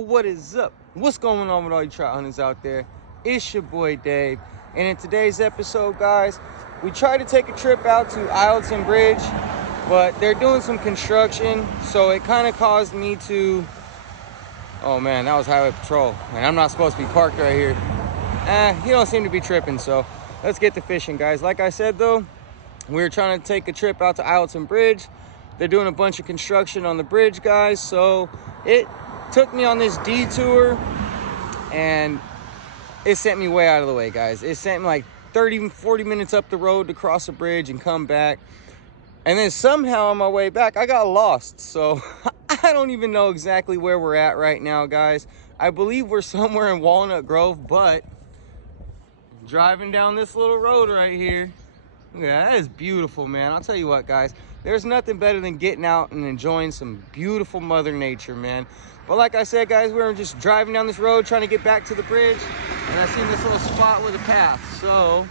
What is up? What's going on with all you trout hunters out there? It's your boy Dave, and in today's episode, guys, we tried to take a trip out to Isleton Bridge, but they're doing some construction, so it kind of caused me to... Oh man, that was highway patrol, and I'm not supposed to be parked right here. You don't seem to be tripping, so let's get to fishing, guys. Like I said, though, we were trying to take a trip out to Isleton Bridge. They're doing a bunch of construction on the bridge, guys, so it took me on this detour, and it sent me way out of the way, guys. It sent me like 30-40 minutes up the road to cross a bridge and come back. And then somehow on my way back, I got lost. So I don't even know exactly where we're at right now, guys. I believe we're somewhere in Walnut Grove, but driving down this little road right here, look at that. That is beautiful, man. I'll tell you what, guys. There's nothing better than getting out and enjoying some beautiful Mother Nature, man. But like I said, guys, we were just driving down this road trying to get back to the bridge, and I seen this little spot with a path. So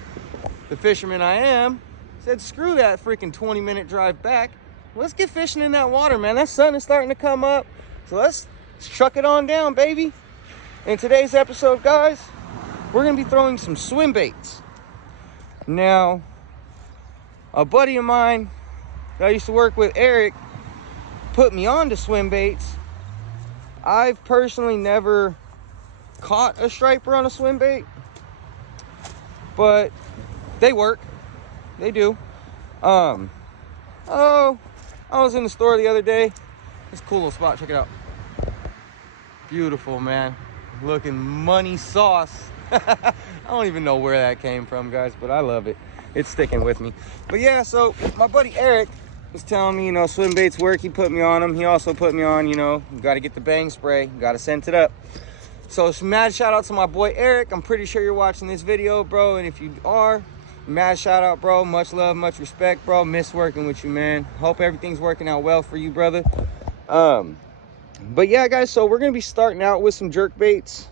the fisherman I am said, screw that freaking 20-minute drive back. Let's get fishing in that water, man. That sun is starting to come up. So let's truck it on down, baby. In today's episode, guys, we're going to be throwing some swim baits. Now, a buddy of mine that I used to work with, Eric, put me on to swim baits. I've personally never caught a striper on a swim bait, but they work. They do. Oh, I was in the store the other day. It's a cool little spot. Check it out. Beautiful, man. Looking money sauce. I don't even know where that came from, guys, but I love it. It's sticking with me. But yeah, so my buddy Eric was telling me, you know, swim baits work. He put me on them. He also put me on, you know, you got to get the bang spray. You got to scent it up. So mad shout out to my boy Eric. I'm pretty sure you're watching this video, bro. And if you are, mad shout out, bro. Much love, much respect, bro. Miss working with you, man. Hope everything's working out well for you, brother. But yeah, guys, so we're going to be starting out with some jerk baits.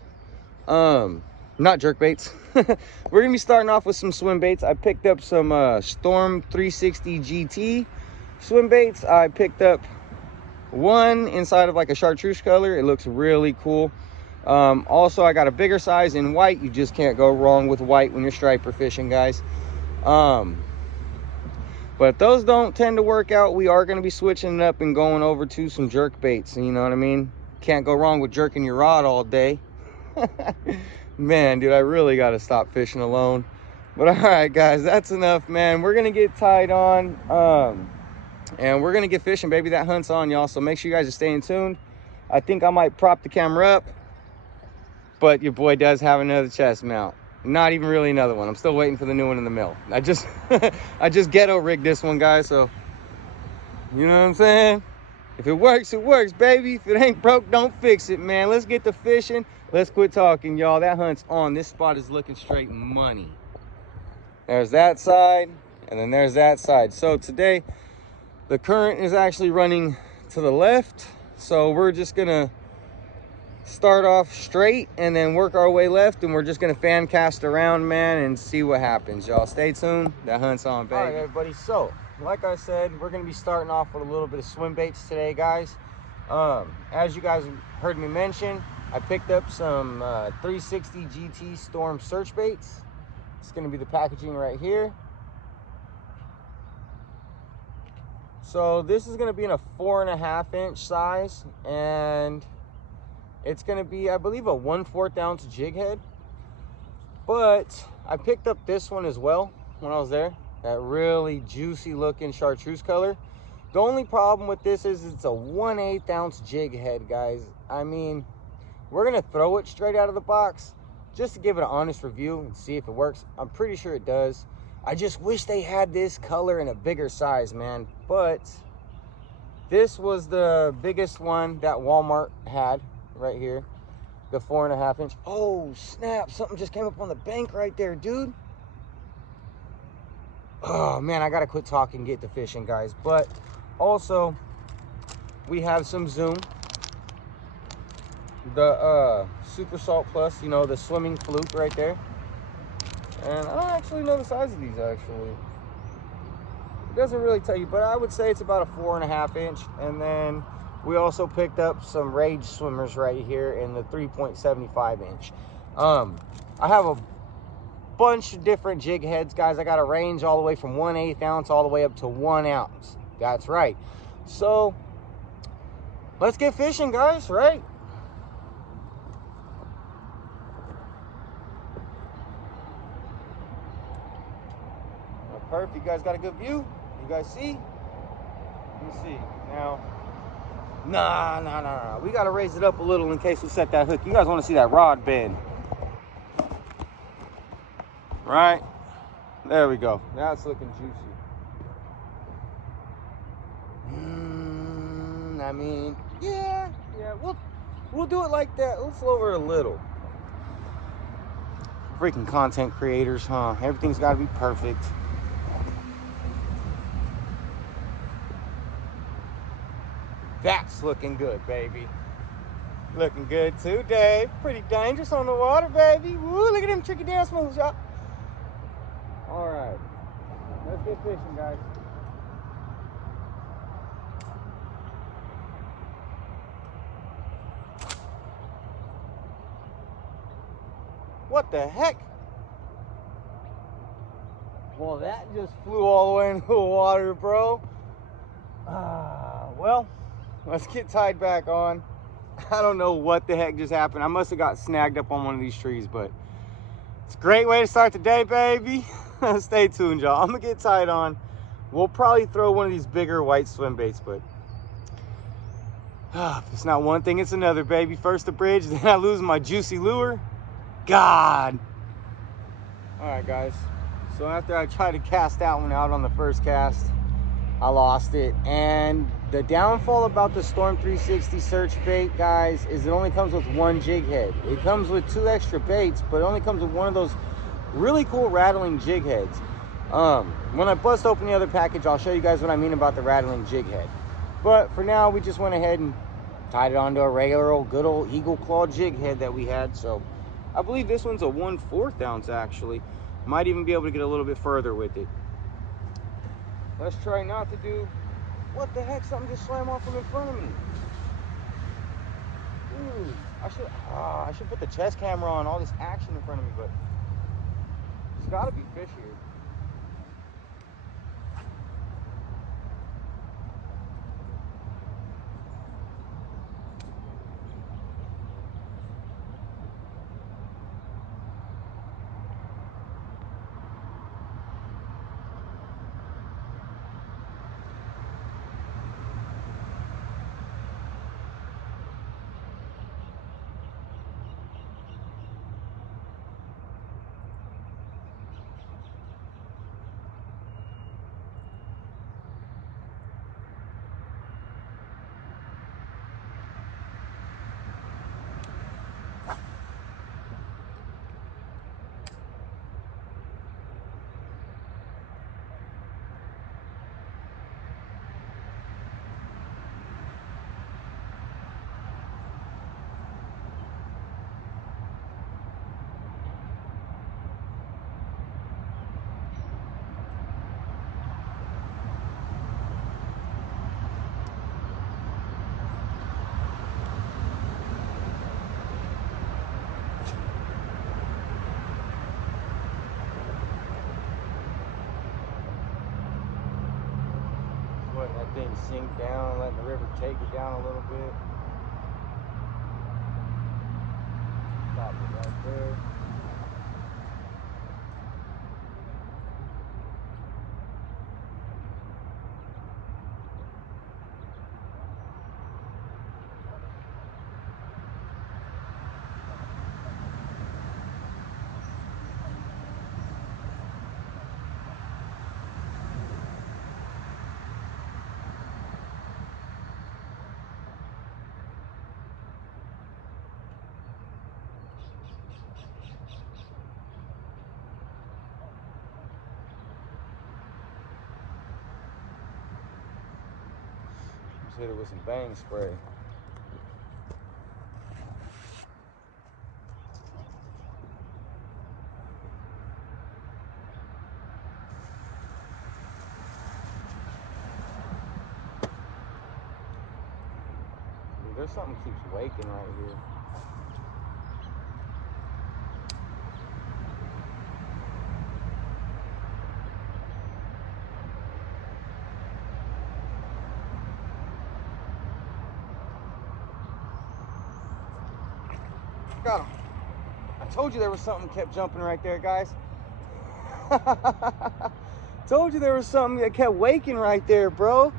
Not jerk baits. We're going to be starting off with some swim baits. I picked up some Storm 360 GT swim baits. I picked up one inside of like a chartreuse color. It looks really cool. Also, I got a bigger size in white. You just can't go wrong with white when you're striper fishing, guys. But if those don't tend to work out, we are going to be switching it up and going over to some jerk baits. You know what I mean? Can't go wrong with jerking your rod all day. Man, dude, I really got to stop fishing alone. But all right, guys, that's enough, man. We're going to get tied on. And we're going to get fishing, baby. That hunt's on, y'all. So make sure you guys are staying tuned. I think I might prop the camera up, but your boy does have another chest mount. Not even really another one. I'm still waiting for the new one in the mill. I just ghetto rigged this one, guys. So, you know what I'm saying? If it works, baby. If it ain't broke, don't fix it, man. Let's get to fishing. Let's quit talking, y'all. That hunt's on. This spot is looking straight money. There's that side, and then there's that side. So today, the current is actually running to the left. So we're just gonna start off straight and then work our way left, and we're just gonna fan cast around, man, and see what happens, y'all. Stay tuned. That hunt's on, baby. All right, everybody. So like I said, we're gonna be starting off with a little bit of swim baits today, guys. As you guys heard me mention, I picked up some 360 GT Storm search baits. It's gonna be the packaging right here. So this is gonna be in a 4.5 inch size, and it's gonna be, I believe, a 1/4 ounce jig head. But I picked up this one as well when I was there. That really juicy looking chartreuse color. The only problem with this is it's a 1/8 ounce jig head, guys. I mean, we're gonna throw it straight out of the box just to give it an honest review and see if it works. I'm pretty sure it does. I just wish they had this color in a bigger size, man. But this was the biggest one that Walmart had right here, the 4.5 inch. Oh snap, something just came up on the bank right there, dude. Oh man, I gotta quit talking, get to fishing, guys. But also we have some Zoom, the Super Salt Plus, you know, the swimming fluke right there. And I don't actually know the size of these, actually. It doesn't really tell you, but I would say it's about a 4.5 inch. And then We also picked up some Rage swimmers right here in the 3.75 inch. I have a bunch of different jig heads, guys. I got a range all the way from 1/8 ounce all the way up to 1 ounce. That's right. So let's get fishing, guys, right? Perfect. You guys got a good view? You guys see? Let me see. Now, nah. We got to raise it up a little in case we set that hook. You guys want to see that rod bend. Right? There we go. Now it's looking juicy. I mean, yeah, we'll do it like that. Let's lower it a little. Freaking content creators, huh? Everything's got to be perfect. That's looking good, baby. Looking good too, Dave. Pretty dangerous on the water, baby. Woo, look at them tricky dance moves, y'all. All right, let's get fishing, guys. What the heck? Well, that just flew all the way into the water, bro. Well, let's get tied back on. I don't know what the heck just happened. I must have got snagged up on one of these trees, but it's a great way to start the day, baby. Stay tuned, y'all. I'm gonna get tied on. We'll probably throw one of these bigger white swim baits, but if it's not one thing, it's another, baby. First the bridge, then I lose my juicy lure. God. All right, guys. So after I tried to cast that one out on the first cast, I lost it. And the downfall about the Storm 360 search bait, guys, is it only comes with one jig head. It comes with 2 extra baits, but it only comes with one of those really cool rattling jig heads. When I bust open the other package, I'll show you guys what I mean about the rattling jig head. But for now, we just went ahead and tied it onto a regular old good old eagle claw jig head that we had. So I believe this one's a 1/4 ounce actually. Might even be able to get a little bit further with it. Let's try not to do, what the heck, something just slammed off from in front of me. Ooh, I should put the chest camera on, all this action in front of me, but there's gotta be fish here. Letting that thing sink down, letting the river take it down a little bit. Stop it right there. Just hit it with some bang spray. swear something keeps waking right here. Got him. I told you there was something kept jumping right there, guys. Told you there was something that kept waking right there, bro.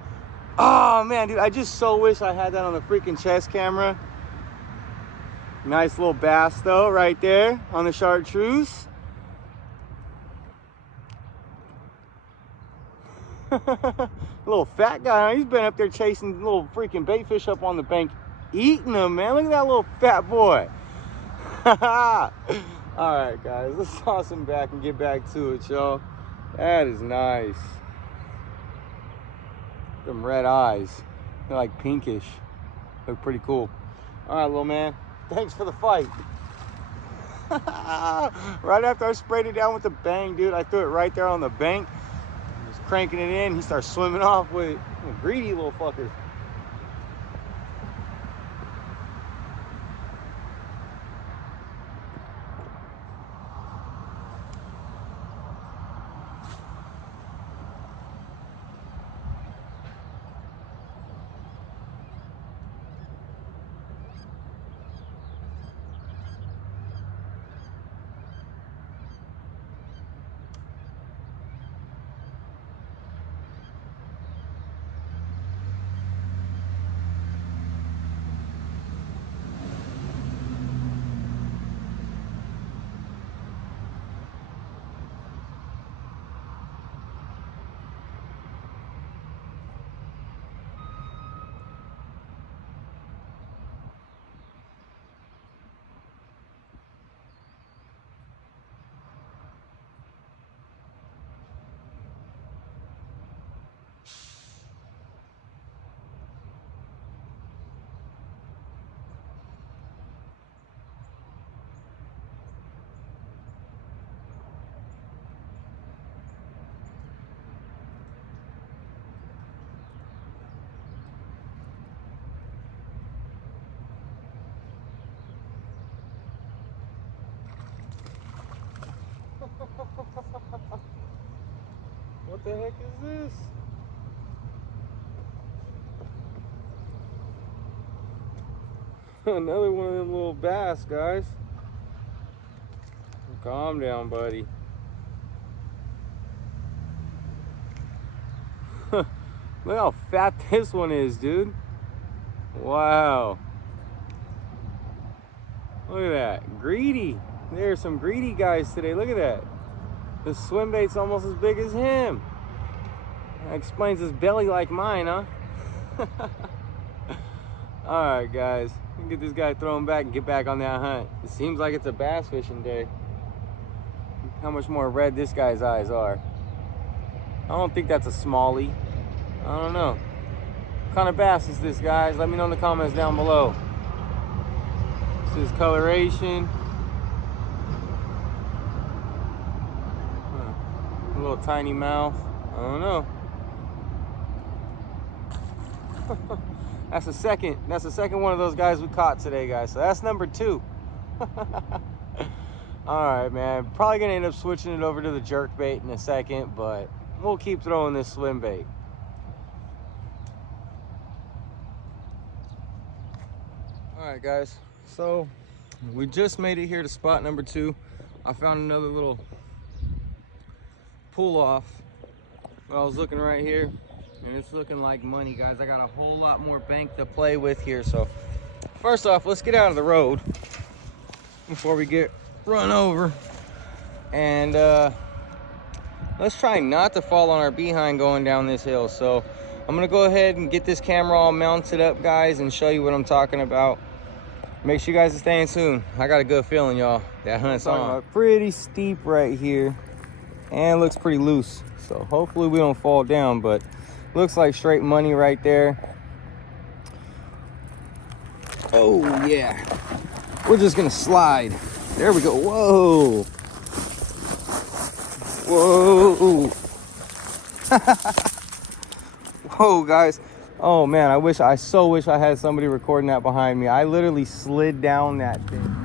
Oh man, dude, I just so wish I had that on the freaking chest camera. Nice little bass though, right there on the chartreuse. Little fat guy, he's been up there chasing little freaking bait fish up on the bank, eating them, man. Look at that little fat boy. All right, guys, let's toss him back and get back to it, y'all. That is nice. Them red eyes, they're like pinkish. Look pretty cool. All right, little man, thanks for the fight. Right after I sprayed it down with the bang, dude, I threw it right there on the bank. I was cranking it in. He starts swimming off with it. Greedy little fucker. What the heck is this? Another one of them little bass, guys. Calm down, buddy. Look how fat this one is, dude. Wow. Look at that. Greedy. There's some greedy guys today. Look at that. The swim bait's almost as big as him. That explains his belly like mine, huh? Alright, guys. We can get this guy thrown back and get back on that hunt. It seems like it's a bass fishing day. How much more red this guy's eyes are. I don't think that's a smallie. I don't know. What kind of bass is this, guys? Let me know in the comments down below. This is coloration. A little tiny mouth. I don't know. That's the second one of those guys we caught today, guys. So that's number 2. All right, man. Probably gonna end up switching it over to the jerk bait in a second, but we'll keep throwing this swim bait. All right, guys. So we just made it here to spot number 2. I found another little pull off. Well, I was looking right here, and it's looking like money, guys. I got a whole lot more bank to play with here. So first off, let's get out of the road before we get run over, and let's try not to fall on our behind going down this hill. So I'm gonna go ahead and get this camera all mounted up, guys, and show you what I'm talking about. Make sure you guys are staying tuned. I got a good feeling, y'all. That hunt's on. Pretty steep right here, and looks pretty loose. So hopefully we don't fall down, but looks like straight money right there. Oh yeah, we're just gonna slide. There we go. Whoa, whoa. Whoa, guys, Oh man, I so wish I had somebody recording that behind me. I literally slid down that thing.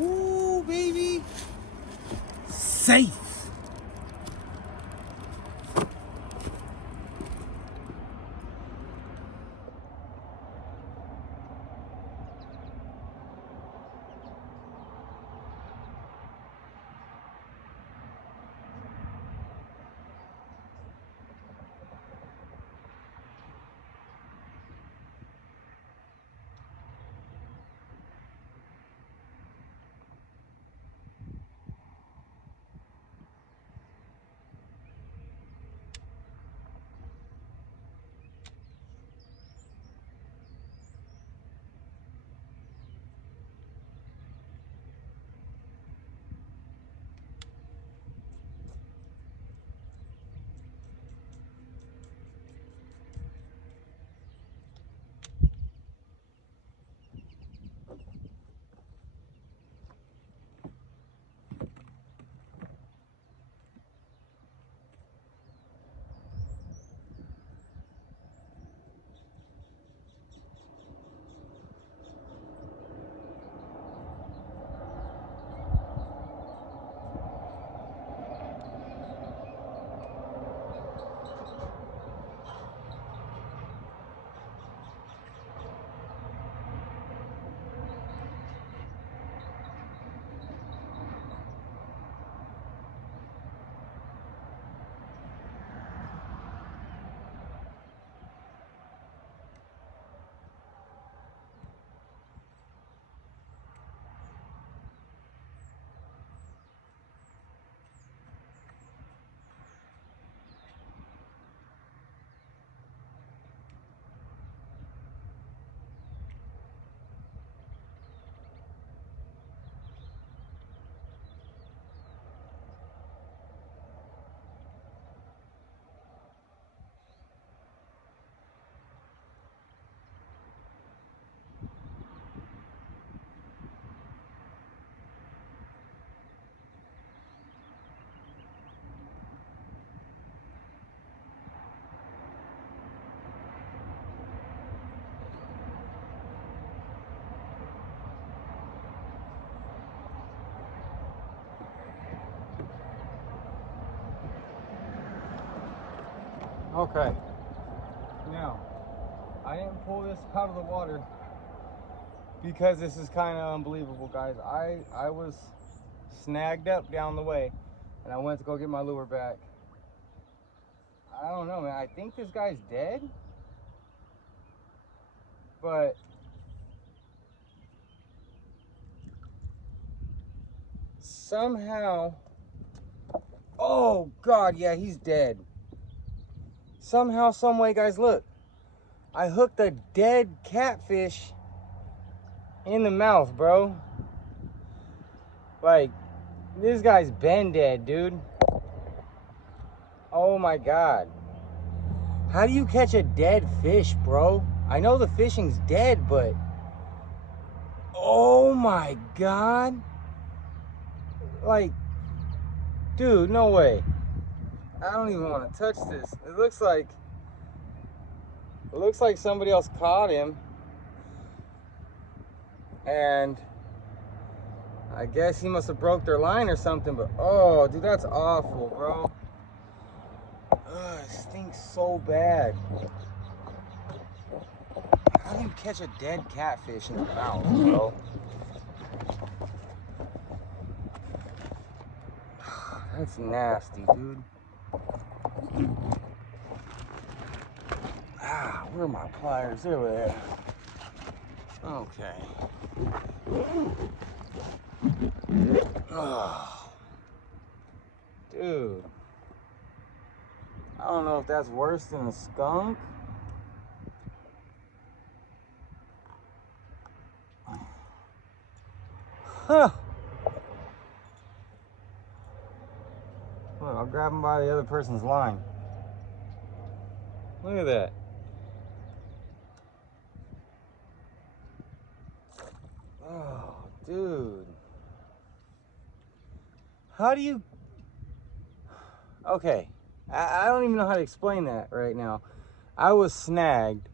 Ooh, baby. Safe. Okay. Now, I didn't pull this out of the water because this is kind of unbelievable, guys. I was snagged up down the way, and I went to go get my lure back. I don't know, man. I think this guy's dead, but somehow, oh God, yeah, he's dead. Somehow, some way, guys, look. I hooked a dead catfish in the mouth, bro. Like, this guy's been dead, dude. Oh my God. How do you catch a dead fish, bro? I know the fishing's dead, but oh my God. Like, dude, no way. I don't even want to touch this. It looks like somebody else caught him, and I guess he must have broke their line or something. But oh, dude, that's awful, bro. Ugh, it stinks so bad. How do you catch a dead catfish in the mouth, bro? That's nasty, dude. where are my pliers? There we are. Okay. Oh, dude. I don't know if that's worse than a skunk. Huh. Look, I'll grab him by the other person's line. Look at that. Oh, dude. How do you... Okay. I don't even know how to explain that right now. I was snagged.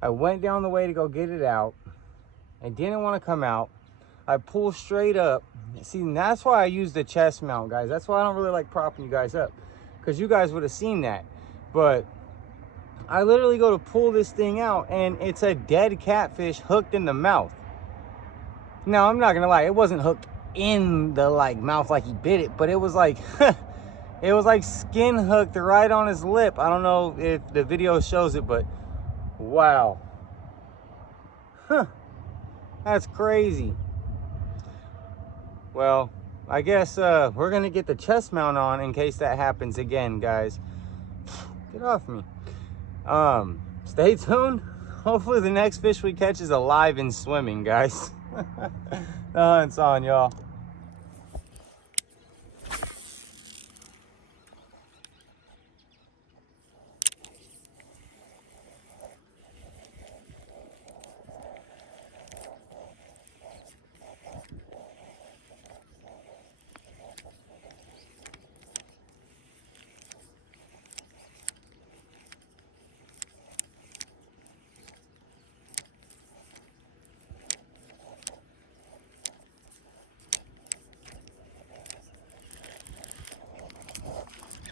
I went down the way to go get it out. I didn't want to come out. I pull straight up. See, and that's why I use the chest mount, guys. That's why I don't really like propping you guys up, because you guys would have seen that. But I literally go to pull this thing out, and it's a dead catfish hooked in the mouth. Now, I'm not gonna lie, it wasn't hooked in the mouth like he bit it, but it was like it was like skin hooked right on his lip. I don't know if the video shows it, but wow. Huh. That's crazy. Well, I guess we're gonna get the chest mount on in case that happens again, guys. Get off me. Stay tuned. Hopefully the next fish we catch is alive and swimming, guys. The hunt's on, y'all.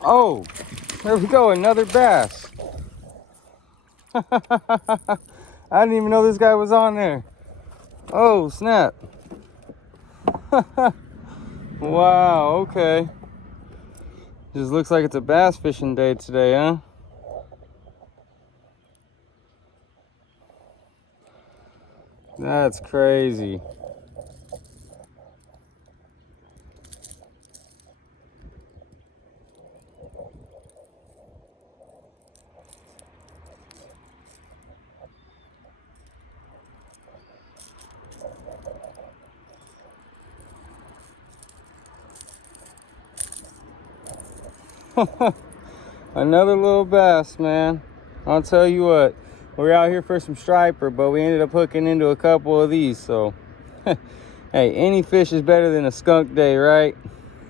Oh, there we go, another bass. I didn't even know this guy was on there. Oh, snap. Wow, okay. Just looks like it's a bass fishing day today, huh? That's crazy. Another little bass, man. I'll tell you what, we're out here for some striper, but we ended up hooking into a couple of these, so hey, any fish is better than a skunk day, right?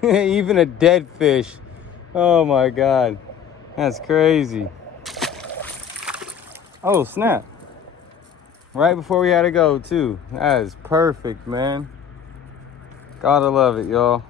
Even a dead fish. Oh my god, that's crazy. Oh snap, right before we had to go too. That is perfect, man. Gotta love it, y'all.